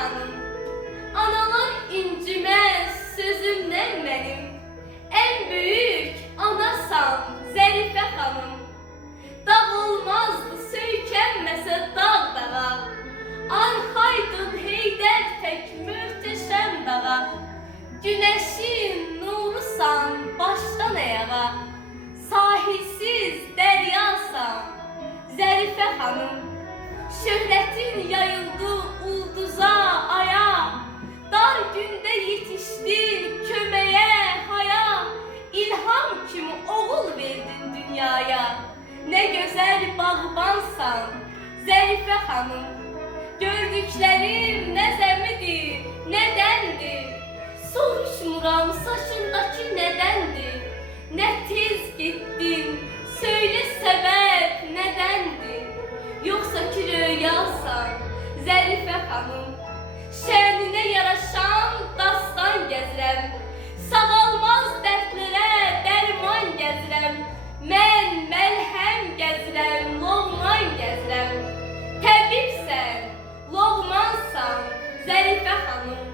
xanım. Analar incimez sözümdən mənim. En büyük anasan Zərifə xanım. Dağılmazdı söykənməsə dağ dağa. Arxaydın Heydər tək möhtəşəm dağa. Güneşin nurusan baştan ayağa. Sahilsiz deryasan Zərifə xanım. Şöhretin yayıldı ulduza aya. Dar günde yetiştin kömeğe haya. İlham kimi oğul verdin dünyaya. Ne güzel bağbansan Zərifə xanım. Gördüklerim nəzəmidir, nədəndir? Soruşmuram saçındaki nədəndir? Ne tez gittin, söyle sebep nədəndir? Yoksa ki rüyasan Zərifə xanım. Şənine yaraşan dastan gəzirəm. Sağalmaz dərdlərə dərman gəzirəm. Mən məlhəm gəzirəm, loğman gəzirəm. Təbibsən, loğmansan Zərifə xanım.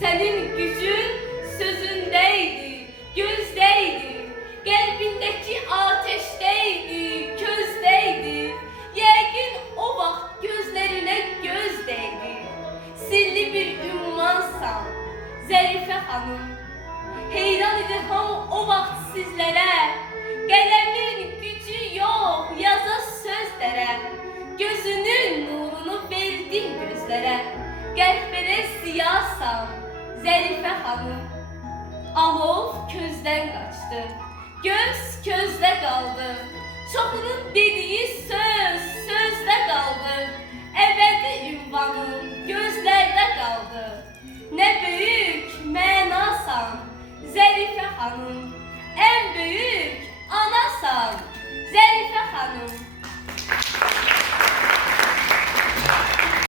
Sənin gücün sözündeydi, gözdeydi. Qəlbindəki ateşdeydi, közdeydi. Yəqin o vaxt gözlərinə göz değdi. Sirli bir ünvansan Zərifə xanım. Heyran idi hamı o vaxt sizlərə. Qələmin gücü yox, yaza sözlərə. Gözünün nurunu verdin gözlərə. Qəlblərə ziyasan Zərifə xanım. Alov közdən qaçdı, göz közdə qaldı. Çoxunun dediyi söz sözdə qaldı.